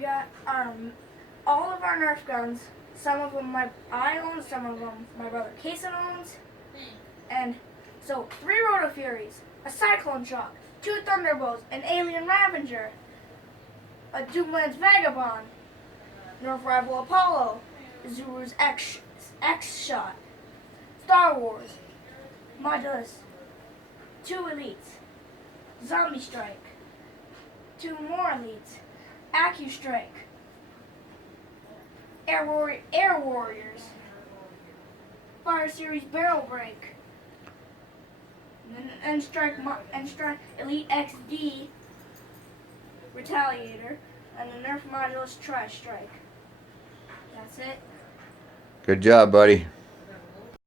We got all of our Nerf guns. Some of them I own, some of them my brother Kason owns. And so 3 Roto Furies, a Cyclone Shock, 2 Thunderbolts, an Alien Ravager, a Doomlands Vagabond, Nerf Rival Apollo, Zuru's X-Shot, Star Wars, Modulus, 2 Elites, Zombie Strike, 2 more Elites, AccuStrike, Air Warriors, Fire Series Barrel Break, and Strike Elite XD Retaliator, and the Nerf Modulus Tri-Strike. That's it. Good job, buddy.